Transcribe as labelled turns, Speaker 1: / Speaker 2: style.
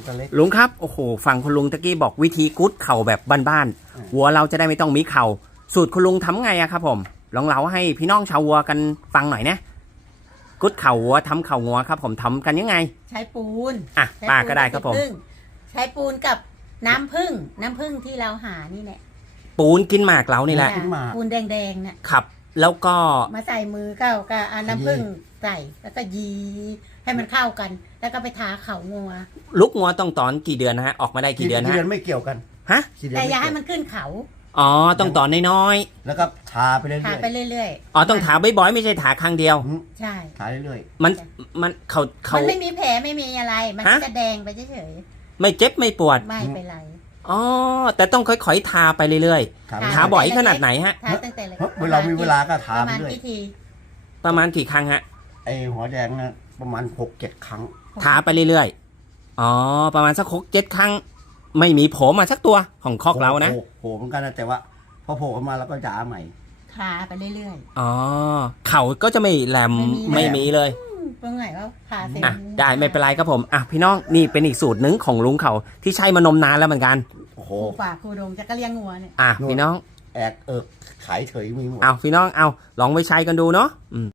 Speaker 1: ตัวเล็ก
Speaker 2: ลุงครับโอ้โหฟังคุณลุงตะกี้บอกวิธีกุดเข่าแบบบ้านๆวัวเราจะได้ไม่ต้องมีเข่าสูตรคุณลุงทำไงอะครับผมลองเล่าให้พี่น้องชาววัวกันฟังหน่อยนะกุดเข่าวัวทำเข่างัวครับผมทำกันยังไง
Speaker 3: ใช้ปูน
Speaker 2: อ่ะป้าก็ได้ครับผม
Speaker 3: ใช้ปูนกับน้ำผึ้งที่เราหานี่แหละ
Speaker 2: ปูนกินหมากเรานี่แหละ
Speaker 3: ปูนแดงๆเนี่ย
Speaker 2: ครับแล้วก็
Speaker 3: มาใส่มือเข้าก็เอาน้ำผึ้งใส่แล้วก็ยีให้มันเข้ากัน แล้วก็ไปทาเข่างัว
Speaker 2: ลูกงัวต้องตอนกี่เดือนนะฮะออกมาได้กี่เดือนนะ
Speaker 1: เดื
Speaker 2: ฮะ
Speaker 1: อนไม่เกี่ยวกัน
Speaker 2: ฮะ
Speaker 3: แต่อย่าให้มันขึ้นเขา
Speaker 2: อ๋อต้องตอนน้อย
Speaker 1: แล้วก็ทาไปเรื่อย
Speaker 3: ทาไปเรื่อย
Speaker 2: ๆอ๋อต้องถาบ่อยๆไม่ใช่ถาครั้งเดียว
Speaker 3: ๆใช่
Speaker 1: ทาเรื่อย
Speaker 2: มันเขา
Speaker 3: มันไม่มีแผลไม่มีอะไรมัน
Speaker 2: ฮะ
Speaker 3: จะแดงไปเฉย
Speaker 2: ไม่เจ็บไม่ปวด
Speaker 3: ๆไม่เป็นไร
Speaker 2: อ๋อแต่ต้องค่อยๆทาไปเรื่อย
Speaker 1: ๆทา
Speaker 2: ๆทาบ่อยขนาดไหนฮะ
Speaker 3: ทาตั้งแต่เล็ก
Speaker 1: เวลามีเวลาก็ทา
Speaker 3: ประ
Speaker 1: ไป
Speaker 3: มาณ
Speaker 1: เรื่อย
Speaker 3: กี่ที
Speaker 2: ประมาณกี่ครั้งฮะ
Speaker 1: ไอหัวแดงนะประมาณ6-7 ครั้ง
Speaker 2: ทาไปเรื่อยๆอ๋อประมาณสัก6-7 ครั้ง ไม่มีโผล่มาสักตัวของคอกเรานะ
Speaker 1: โผล่เหมือนกันนะแต่ว่าพอโผล่ขึ้นมาแล้วก็จะอาใหม่
Speaker 3: ทาไปเรื่อย
Speaker 2: อ๋อเขาก็จะไม่แหลม
Speaker 3: ไม่
Speaker 2: ไม่
Speaker 3: มี
Speaker 2: มีเลย
Speaker 3: ๆตรงไหนว่าทาเสร็จ
Speaker 2: อ่ะได้ไม่เป็นไรครับผมอ่ะพี่น้องนี่เป็นอีกสูตรหนึ่งของลุงเขาที่ใช้มานมนานแล้วเหมือนกัน
Speaker 1: โอ้โห
Speaker 3: ครูป่าครูดงจะก็เลี้ยงงัวเนี่ย
Speaker 2: อ่ะพี่น้อง
Speaker 1: แอกขายเฉยมีหมด
Speaker 2: เอาพี่น้องเอาลองไปใช้กันดูเนาะ